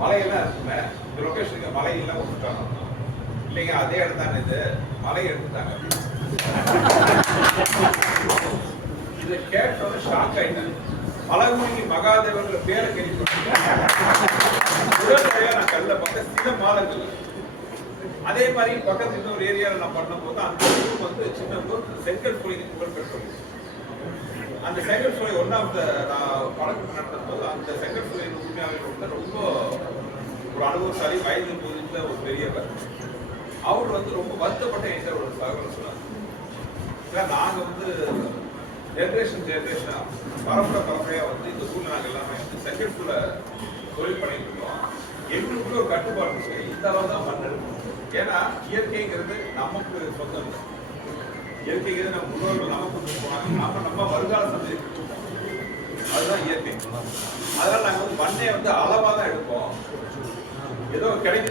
மலையெல்லாம் இருக்குங்க. இந்த லொகேஷனுக்கு மலையெல்லாம் விட்டுட்டாங்க. இல்லைங்க அதே இடத்தாங்க இது, மலை எடுத்துட்டாங்க. இதை கேட்டோன்னு ஷாக் ஆயிட்டாங்க. மலைமுனி மகாதேவர்கள் பேரை கேள்விப்பட்டிருக்கேன். முதல் முறையா நான் கல்ல பார்த்தேன் சின்ன மாதங்கள். அதே மாதிரி பக்கத்து இன்னொரு ஏரியாவில் நான் பண்ணும்போது அந்த ஊர் வந்து சின்ன ஊர் செங்கல் சூழலின் புகழ்பெற்றது. அந்த செங்கல் சூழலை ஒன்றாவது நான் பழக்கம் நடத்தும் போது அந்த செங்கல் சூழலின் உண்மையாளர்கள் வந்து ரொம்ப ஒரு அனுபவசாலி, வயது முதிர்ந்த ஒரு பெரியவர். அவர் வந்து ரொம்ப வருத்தப்பட்ட என்ற ஒரு தகவல் சொன்னார். நாங்கள் வந்து ஜெனரேஷனா பரம்பரையா வந்து இந்த ஊர்ல நாங்கள் எல்லாமே வந்து செங்கல் சூழ தொழில் பண்ணிட்டு இருக்கோம். எங்களுக்குள்ள ஒரு கட்டுப்பாடு இருக்கு. இந்த அளவு தான் மண் எடுக்கணும். ஏன்னா இயற்கைங்கிறது நமக்கு சொந்தம் இல்லை. இயற்கைங்கிறது நம்ம முன்னோர்கள் நமக்கு போனாங்க. நம்ம வருங்கால சந்தை அதுதான் இயற்கை. அதனால நாங்கள் வந்து மண்ணை வந்து அளவாக தான் எடுப்போம். ஏதோ கிடைக்குது